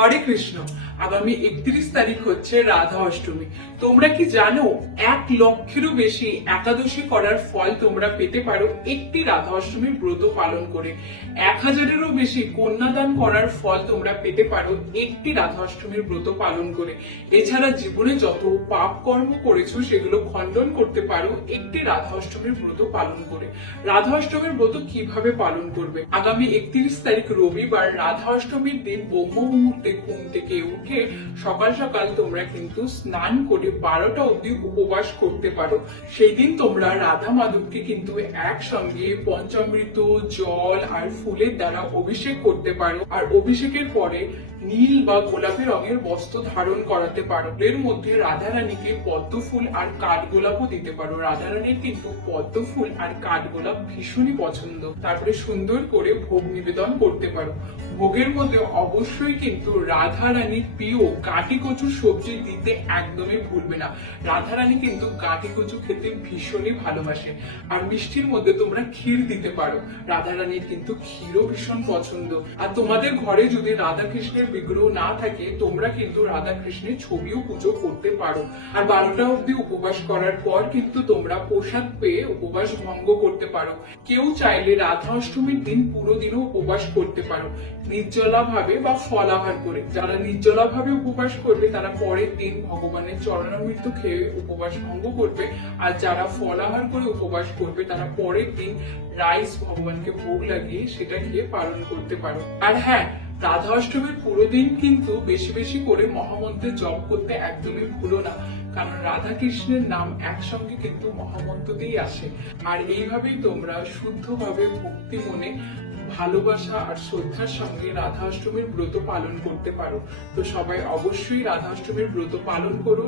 হরে কৃষ্ণ। আগামী একত্রিশ তারিখ হচ্ছে রাধা অষ্টমী। তোমরা কি জানো, এক লক্ষেরও বেশি একাদশী করার ফল তোমরা পেতে পারো একটি রাধা অষ্টমীর ব্রত পালন করে। এক হাজারেরও বেশি কন্যাদান করার ফল তোমরা পেতে পারো একটি রাধা অষ্টমীর ব্রত পালন করে। এছাড়া জীবনে যত পাপ কর্ম করেছ, সেগুলো খণ্ডন করতে পারো একটি রাধা অষ্টমীর ব্রত পালন করে। রাধা অষ্টমীর ব্রত কীভাবে পালন করবে? আগামী একত্রিশ তারিখ রবিবার রাধা অষ্টমীর দিন ব্রহ্ম মুহূর্তে ঘুম থেকে উঠে সকাল সকাল তোমরা কিন্তু স্নান করে বারোটা অবধি উপবাস করতে পারো। সেই দিন তোমরা রাধা মাধবকে কিন্তু একসঙ্গে পঞ্চামৃত, জল আর ফুলের দ্বারা অভিষেক করতে পারো। আর অভিষেকের পরে নীল বা গোলাপি রঙের বস্ত্র ধারণ করাতে পারো। এর মধ্যে রাধারানীকে পদ্ম ফুল আর কাঠগোলাপও দিতে পারো। রাধা রানীর কিন্তু পদ্ম ফুল আর কাঠগোলাপ ভীষণই পছন্দ। তারপরে সুন্দর করে ভোগ নিবেদন করতে পারো। ভোগের মধ্যে অবশ্যই কিন্তু রাধারানীর প্রিয় কাটি কচুর সবজি দিতে একদমই ভুলবে না। রাধারানী কিন্তু কাটি কচু খেতে ভীষণই ভালোবাসে। আর মিষ্টির মধ্যে তোমরা ক্ষীর দিতে পারো। রাধারানীর কিন্তু ক্ষীরও ভীষণ পছন্দ। আর তোমাদের ঘরে যদি রাধা কৃষ্ণের বিগ্রহ না থাকে, তোমরা কিন্তু রাধা কৃষ্ণের ছবিও পুজো করতে পারো। আর বারোটা অব্দি উপবাস করার পর কিন্তু তোমরা প্রসাদ পেয়ে উপবাস ভঙ্গ করতে পারো। কেউ চাইলে রাধা অষ্টমীর দিন পুরো দিনও উপবাস করতে পারো। নির্জলা ভাবে বা ফলাহার করে। যারা নির্জলা ভাবে উপবাস করবে, তারা পরের দিন ভগবানের চরণামৃত খেয়ে উপবাস ভঙ্গ করবে। আর যারা ফলাহার করে উপবাস করবে, তারা পরের দিন রাইস ভগবানকে ভোগ লাগিয়ে সেটা খেয়ে পালন করতে পারো। আর হ্যাঁ রাধা অষ্টমীর পুরো দিন কিন্তু বেশি বেশি করে মহামন্ত্রের জপ করতে একদমই ভুলো না। কারণ রাধা কৃষ্ণের নাম একসঙ্গে কিন্তু মহামন্ত্রতেই আসে। আর এইভাবেই তোমরা শুদ্ধভাবে ভক্তি মনে ভালোবাসা আর শ্রদ্ধার সঙ্গে রাধা অষ্টমীর ব্রত পালন করতে পারো। তো সবাই অবশ্যই রাধা অষ্টমীর ব্রত পালন করো।